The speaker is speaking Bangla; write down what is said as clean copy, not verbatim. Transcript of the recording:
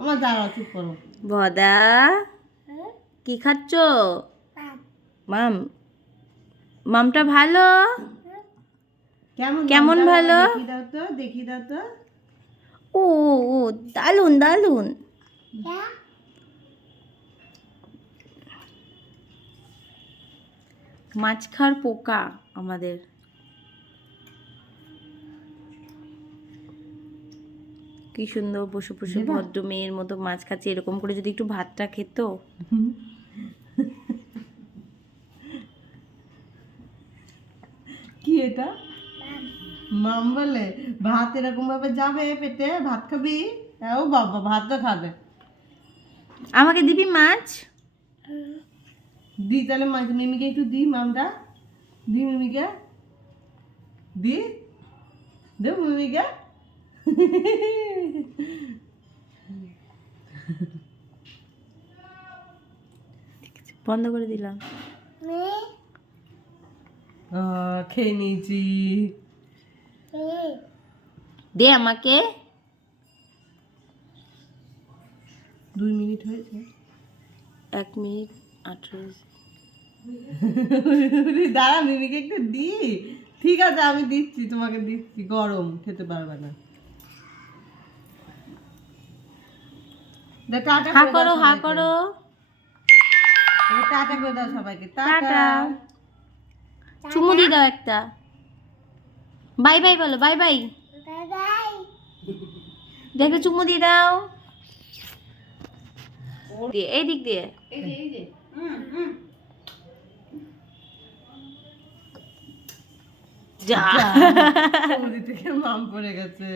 আমার দাঁড়াও, চুপ করো। বদা কি খাচ্ছ? মাম, মামটা ভালো? কেমন কেমন ভালো? দেখি দাও তো, দেখি দাও তো। ও ও দারুন দারুন। মাছ খাওয়ার পোকা আমাদের। কি সুন্দর বসে বসে ভদ্র মেয়ের মতো মাছ খাচ্ছে। এরকম করে যদি একটু ভাতটা খেত। কি এটা? মাম বলে ভাত এরকম ভাবে যাবে পেটে? ভাত খাবি? ও বাবা, ভাতটা খাবে। আমাকে দিবি মাছ? দি তাহলে মাছ, মিমিকে একটু দি, মামটা দি, মিমিকে দি, দে মিমিকে। বন্ধ করে দিলাম। খেয়ে নিয়েছি। দে আমাকে। 2 মিনিট হয়েছে। 1 মিনিট 18। দাঁড়া, মিমিকে একটু দি। ঠিক আছে, আমি দিচ্ছি, তোমাকে দিচ্ছি। গরম, খেতে পারবে না। হা করো হা করো। টাটা করে দাও সবাইকে। টাটা। টাটা। চুমু দিয়ে দাও একটা। বাই বাই বলো, বাই বাই। দেখো চুমু দিয়ে দাও। দিয়ে এই দিক দিয়ে। যা থেকে মাম পড়ে গেছে।